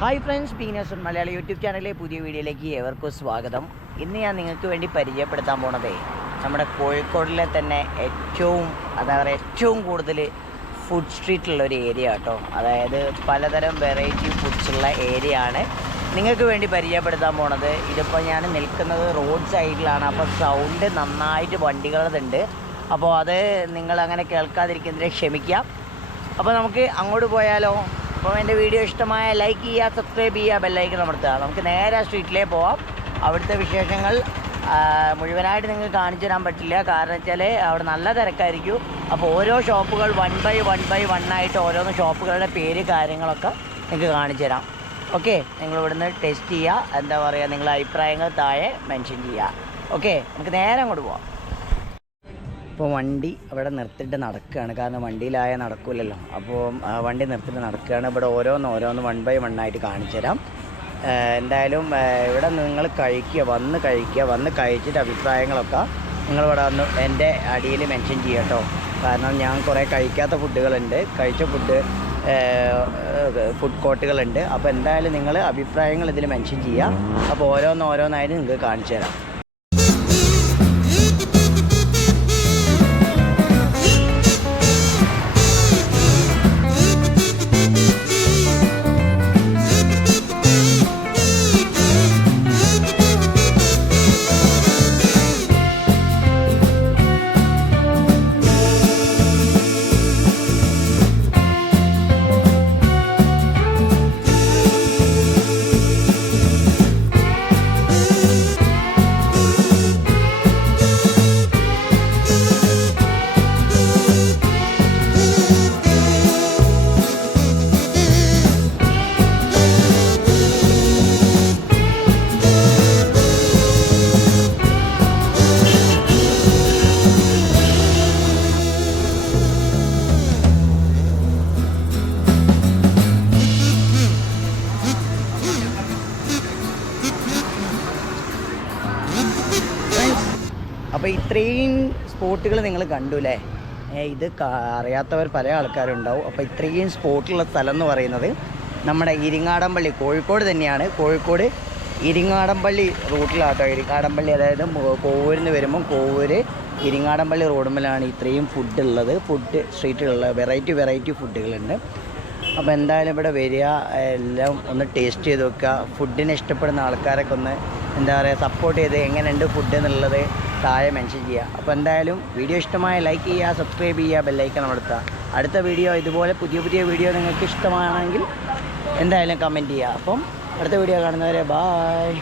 Hi friends ബീനേഴ്സ് Malayali YouTube ചാനലിലെ പുതിയ വീഡിയോയിലേക്ക് ഏവർക്കും സ്വാഗതം. ഇന്ന് ഞാൻ നിങ്ങൾക്ക് വേണ്ടി പരിചയപ്പെടുത്താൻ പോണതേ നമ്മുടെ കോഴിക്കോടിലെ തന്നെ ഏറ്റവും എന്താ പറയുക ഏറ്റവും കൂടുതൽ ഫുഡ് സ്ട്രീറ്റുള്ള ഒരു ഏരിയ കേട്ടോ അതായത് പലതരം വെറൈറ്റി ഫുഡ്സ് ഉള്ള ഏരിയ ആണ്. നിങ്ങൾക്ക് വേണ്ടി പരിചയപ്പെടുത്താൻ പോണത് ഇതിപ്പോൾ ഞാൻ നിൽക്കുന്നത് റോഡ് സൈഡിലാണ് അപ്പോൾ സൗണ്ട് നന്നായിട്ട് വണ്ടികളതുണ്ട് അപ്പോൾ അത് നിങ്ങൾ അങ്ങനെ കേൾക്കാതിരിക്കുന്നതിനെ ക്ഷമിക്കാം. അപ്പോൾ നമുക്ക് അങ്ങോട്ട് പോയാലോ? അപ്പോൾ എന്റെ വീഡിയോ ഇഷ്ടമായ ലൈക്ക് ചെയ്യുക സബ്സ്ക്രൈബ് ചെയ്യുക ബെല്ലൈക്കൺ അമർത്തുക. നമുക്ക് നേരെ സ്ട്രീറ്റിലേ പോവാം. അവിടുത്തെ വിശേഷങ്ങൾ മുഴുവനായിട്ട് നിങ്ങൾക്ക് കാണിച്ചു തരാൻ പറ്റില്ല. കാരണം വെച്ചാൽ അവിടെ നല്ല തിരക്കായിരിക്കും. അപ്പോൾ ഓരോ ഷോപ്പുകൾ one by one by one ആയിട്ട് ഓരോന്ന് ഷോപ്പുകളുടെ പേര് കാര്യങ്ങളൊക്കെ നിങ്ങൾക്ക് കാണിച്ചു തരാം. ഓക്കെ? നിങ്ങൾ ഇവിടുന്ന് ടെസ്റ്റ് ചെയ്യുക. എന്താ പറയുക? നിങ്ങളുടെ അഭിപ്രായങ്ങൾ താഴെ മെൻഷൻ ചെയ്യുക. ഓക്കെ? നമുക്ക് നേരെ അങ്ങോട്ട് പോവാം. ഇപ്പോൾ വണ്ടി അവിടെ നിർത്തിയിട്ട് നടക്കുകയാണ്. കാരണം വണ്ടിയിലായ നടക്കൂലല്ലോ. അപ്പോൾ വണ്ടി നിർത്തിയിട്ട് നടക്കുകയാണ്. ഇവിടെ ഓരോന്ന് ഓരോന്ന് വൺ ബൈ വൺ ആയിട്ട് കാണിച്ചു തരാം എന്തായാലും ഇവിടെ നിങ്ങൾ കഴിക്കുക വന്ന് കഴിക്കുക വന്ന് കഴിച്ചിട്ട് അഭിപ്രായങ്ങളൊക്കെ നിങ്ങളിവിടെ വന്ന് എന്റെ അടിയിൽ മെൻഷൻ ചെയ്യട്ടോ കാരണം ഞാൻ കുറേ കഴിക്കാത്ത ഫുഡുകളുണ്ട്. കഴിച്ച ഫുഡ് ഫുഡ് കോർട്ടുകളുണ്ട് അപ്പോൾ എന്തായാലും നിങ്ങൾ അഭിപ്രായങ്ങൾ ഇതിൽ മെൻഷൻ ചെയ്യുക. അപ്പോൾ ഓരോന്ന് ഓരോന്നായിട്ട് നിങ്ങൾക്ക് കാണിച്ചു തരാം അപ്പോൾ ഇത്രയും സ്പോട്ടുകൾ നിങ്ങൾ കണ്ടു അല്ലേ ഇത് അറിയാത്തവർ പല ആൾക്കാരുണ്ടാവും. അപ്പോൾ ഇത്രയും സ്പോട്ടുള്ള സ്ഥലം എന്ന് പറയുന്നത് നമ്മുടെ ഇരിങ്ങാടംപള്ളി കോഴിക്കോട് തന്നെയാണ്. കോഴിക്കോട് ഇരിങ്ങാടംപള്ളി റൂട്ടിലാട്ടോ. ഇരിങ്ങാടംപള്ളി അതായത് കോവൂരിൽ നിന്ന് വരുമ്പം കോവൂര് ഇരിങ്ങാടംപള്ളി റോഡുമ്പിലാണ് ഇത്രയും ഫുഡ് ഉള്ളത്. ഫുഡ് സ്ട്രീറ്റിലുള്ള വെറൈറ്റി വെറൈറ്റി ഫുഡുകളുണ്ട് അപ്പോൾ എന്തായാലും ഇവിടെ വരിക എല്ലാം ഒന്ന് ടേസ്റ്റ് ചെയ്ത് നോക്കുക. ഫുഡിനെ ഇഷ്ടപ്പെടുന്ന ആൾക്കാരൊക്കെ ഒന്ന് എന്താ പറയുക സപ്പോർട്ട് ചെയ്ത് എങ്ങനെയുണ്ട് ഫുഡ് എന്നുള്ളത് താഴെ മെൻഷൻ ചെയ്യുക. അപ്പോൾ എന്തായാലും വീഡിയോ ഇഷ്ടമായ ലൈക്ക് ചെയ്യുക സബ്സ്ക്രൈബ് ചെയ്യുക ബെല്ലൈക്കൺ അമർത്തുക. അടുത്ത വീഡിയോ ഇതുപോലെ പുതിയ പുതിയ വീഡിയോ നിങ്ങൾക്ക് ഇഷ്ടമാണെങ്കിൽ എന്തായാലും കമന്റ് ചെയ്യുക. അപ്പം അടുത്ത വീഡിയോ കാണുന്നവരെ ബായ്